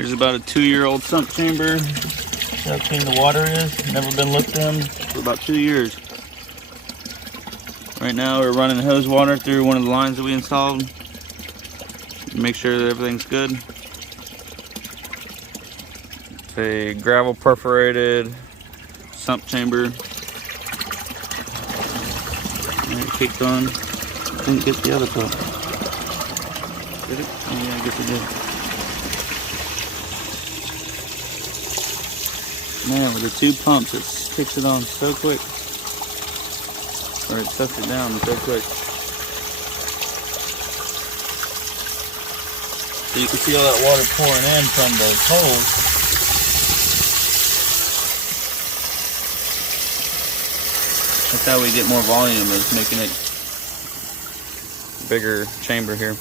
Here's about a 2-year-old sump chamber. See how clean the water is. Never been looked in for about 2 years. Right now we're running hose water through one of the lines that we installed. Make sure that everything's good. It's a gravel perforated sump chamber. And it kicked on. Didn't get the other pump. Did it? Oh yeah, I guess it did. Man, with the 2 pumps, it kicks it on so quick. Or it sets it down so quick. So you can see all that water pouring in from those holes. That's how we get more volume, is making it a bigger chamber here.